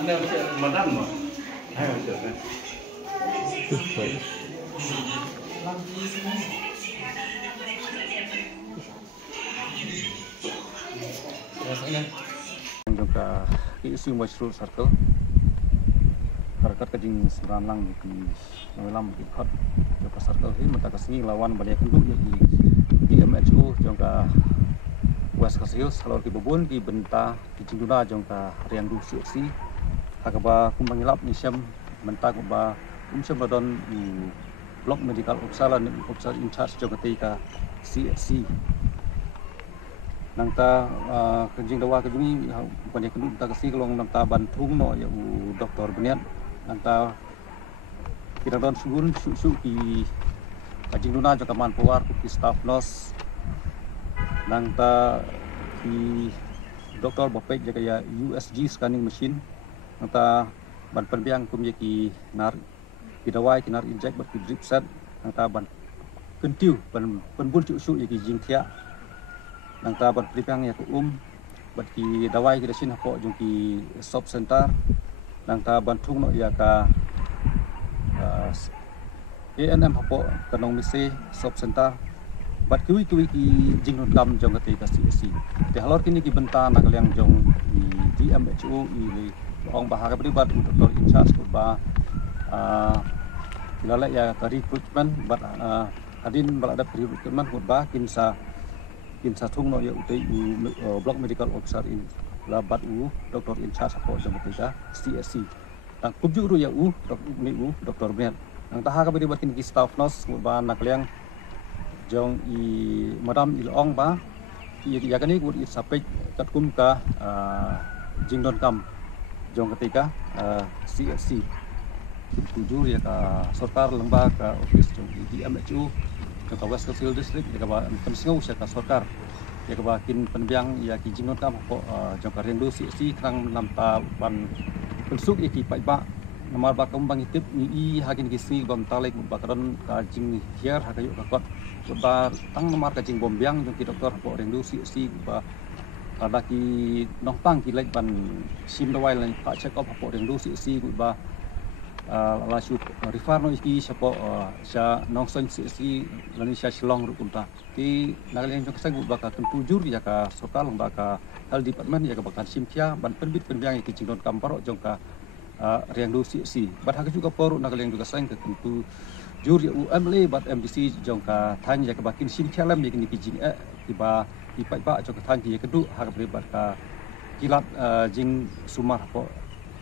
Anda bisa madam mah. Ayo coba. Juga isu masyarakat circle Harakat kajing sembilan lang di malam ikut juga circle ini minta kesini lawan banyak penduduk di MHU juga West Kasius halor ki bubun ki benta ki jinduna juga riang du CSC hakaba kumbangilap ni syam benta kuba syam badon blok medical upsala in charge juga tika CSC nangta kajing dawa kajing banyak penduduk ta kasi kelong nangta bantung no ya doktor beniat nangta kita don sugun su ki kajing duna juga manpower ki staff nurse nangta ki doktor bopek jaga ya USG scanning machine nangta ban penbiang kum ya ki nar kidawai ki nar inject bat ki drip set nangta ban kentiu ban penbul su ya ki jing thia nangta ban penbiang ya ki bat ki dawai ki dasin hapo jung ki shop center nangta bantung no ya ka ANM hapo kanong misi shop center bat kui ki jingnun kam jong kati ka CSC de halor kini ki benta nak liang jong di MHU i ong bahara beri bat doktor in charge ko ba lala ya ka recruitment bat adin bala ada recruitment ko ba kinsa thung no ya utai block medical officer in la bat doktor in charge hapo jong kati ka CSC tang kubju ru ya doktor ben nang taha ka beri bat kini ki staff nurse ko ba nak liang jong i madam ilong ba i yakani gut i sapek katkum ka jingdon kam jong ketika CSC tujuh ya ka sarkar lembaga office jong di MHU jong ka West Kasius district ya ka pensingau ya ka sarkar ya ka bakin penbiang ya ki jingdon kam ko jong ka rendu CSC krang namta ban pensuk iki paiba nomor bakam bang itip ni hakin kisi bom talek bakaran kajing hiar hakayu kakot ba tang nomor kajing bombiang jong ki doktor po rendu si ba ada ki nongtang ki lek ban sim dawai lan pak check up po rendu si ba la su refer no iki sapo sya nongson si lan sya silong ru kunta ki nagaleng jong kesang ba ka tujur ya ka sokal ba ka hal department ya ka bakan simtia ban perbit penbiang ki jingdon kamparo jong ka riang du si bat hak juga poru nak riang juga sang ke tentu jur ya UMLE bat MDC jong ka than ya ka bakin sim chalam ya kini kijing tiba ipai ba jong ka than ya kedu hak berbat ka kilat jing sumar po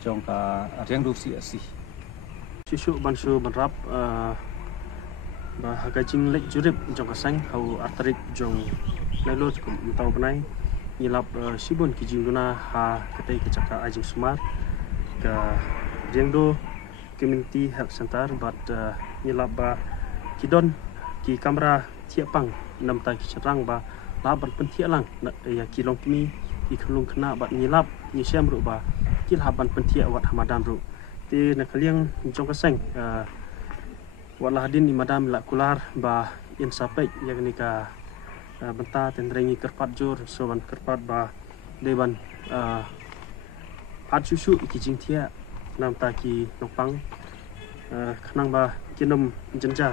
jong ka riang du si susu bansu berap bah hagajing lek jurip jong ka sang hau arterik jong lelo kum tau benai ngilap sibun kijing duna ha ketai kecaka ajing sumar ke Riangdo Community Health Center bat nyilap ba kidon ki kamera tiapang nam ta ki cerang ba laban pentia lang ya kilong kini ki kelung kena bat nyilap ni syam ru ba kil haban pentia wat hamadan ru ti na kaliang jong kaseng walah din ni madam la kular ba in sapek yang ni ka benta tendrengi kerpat jur so ban kerpat ba deban pat susu iki jing thia nam ta ki nopang khnang ba kinum jenjar